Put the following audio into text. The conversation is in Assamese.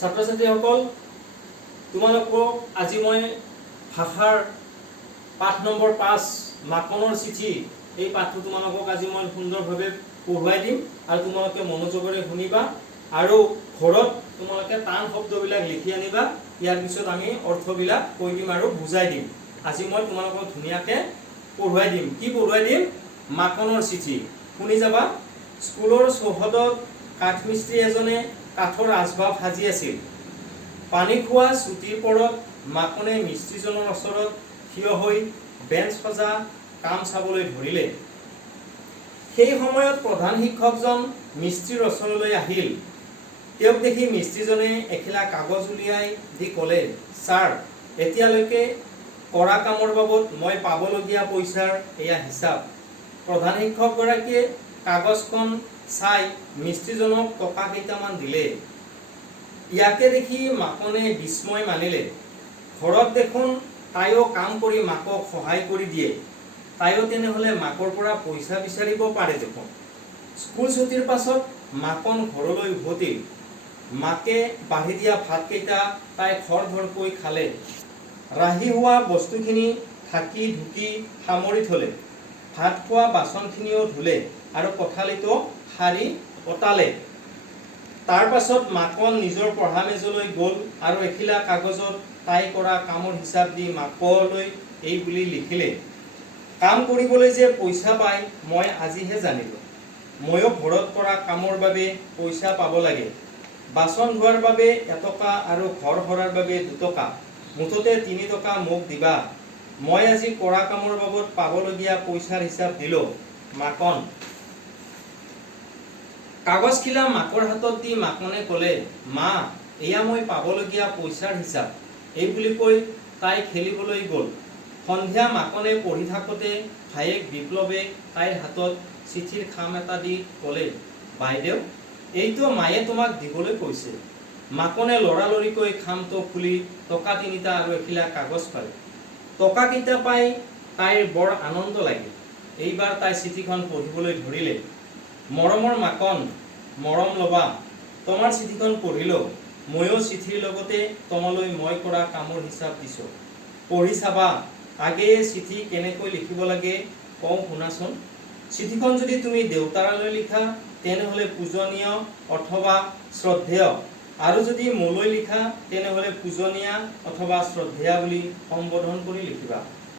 ছাত্ৰ ছাত্ৰীসকল, তোমালোকক আজি মই ভাষাৰ পাঠ নম্বৰ 5 মাকনৰ চিঠি এই পাঠটো তোমালোকক আজি মই সুন্দৰভাৱে পঢ়ুৱাই দিম আৰু তোমালোকে মনোযোগেৰে শুনিবা আৰু ঘৰত তোমালোকে টান শব্দবিলাক লিখি আনিবা। ইয়াৰ পিছত আমি অৰ্থবিলাক কৈ দিম আৰু বুজাই দিম। আজি মই তোমালোকক ধুনীয়াকৈ পঢ়ুৱাই দিম। কি পঢ়ুৱাই দিম? মাকনৰ চিঠি। শুনি যাবা। স্কুলৰ চৌহদত কাঠমিস্ত্ৰী এজনে কাঠৰ আচবাব সাজি আছিল। পানী খোৱা ছুটিৰ পৰত মাকনে মিস্ত্ৰীজনৰ ওচৰত থিয় হৈ বেঞ্চ সজা কাম চাবলৈ ধৰিলে। সেই সময়ত প্ৰধান শিক্ষকজন মিস্ত্ৰীৰ ওচৰলৈ আহিল। তেওঁক দেখি মিস্ত্ৰীজনে এখিলা কাগজ উলিয়াই দি ক'লে, ছাৰ, এতিয়ালৈকে কৰা কামৰ বাবদ মই পাবলগীয়া পইচাৰ এয়া হিচাপ। প্ৰধান শিক্ষকগৰাকীয়ে কাগজখন চাই মিস্ত্ৰীজনক টকা কেইটামান দিলে। ইয়াকে দেখি মাকনে বিস্ময় মানিলে। ঘৰত দেখোন তাইও কাম কৰি মাকক সহায় কৰি দিয়ে। তাইও তেনেহ'লে মাকৰ পৰা পইচা বিচাৰিব পাৰে দেখোন। স্কুল ছুটিৰ পাছত মাকন ঘৰলৈ উভতিল। মাকে বাঢ়ি দিয়া ভাতকেইটা তাই খৰধৰকৈ খালে। ৰাহি হোৱা বস্তুখিনি ঢাকি ঢুকি সামৰি থলে। ভাত খোৱা বাচনখিনিও ধুলে আৰু কোঠালিটো সাৰি অতালে। তাৰ পাছত মাকন নিজৰ পঢ়া মেজলৈ গ'ল আৰু এখিলা কাগজত তাই কৰা কামৰ হিচাপ দি মাকলৈ এই বুলি লিখিলে, কাম কৰিবলৈ যে পইচা পায় মই আজিহে জানিলোঁ। ময়ো ঘৰত কৰা কামৰ বাবে পইচা পাব লাগে। বাচন ধোৱাৰ বাবে 1 টকা আৰু ঘৰ সৰাৰ বাবে 2 টকা, মুঠতে 3 টকা মোক দিবা। মই আজি কৰা কামৰ বাবদ পাবলগীয়া পইচাৰ হিচাপ দিলোঁ। মাকন। কাগজখিলা মাকৰ হাতত দি মাকনে ক'লে, মা, এয়া মই পাবলগীয়া পইচাৰ হিচাপ। এই বুলি কৈ তাই খেলিবলৈ গ'ল। সন্ধিয়া মাকনে পঢ়ি থাকোঁতে ভায়েক বিপ্লৱে তাইৰ হাতত চিঠিৰ খাম এটা দি ক'লে, বাইদেউ, এইটো মায়ে তোমাক দিবলৈ কৈছে। মাকনে লৰালৰিকৈ খামটো খুলি টকা 3টা আৰু এখিলা কাগজ পালে। টকাকেইটা পাই তাইৰ বৰ আনন্দ লাগিল। এইবাৰ তাই চিঠিখন পঢ়িবলৈ ধৰিলে। মৰমৰ মাকন, মৰম ল'বা, তোমাৰ চিঠিখন পঢ়িলোঁ। ময়ো চিঠিৰ লগতে তোমালৈ মই কৰা কামৰ হিচাপ দিছোঁ। পঢ়ি চাবা। আগেয়ে চিঠি কেনেকৈ লিখিব লাগে কওঁ শুনাচোন। চিঠিখন যদি তুমি দেউতালৈ লিখা তেনেহ'লে পূজনীয় অথবা শ্ৰদ্ধেয়, আৰু যদি মোলৈ লিখা তেনেহ'লে পূজনীয়া অথবা শ্ৰদ্ধেয়া বুলি সম্বোধন কৰি লিখিবা।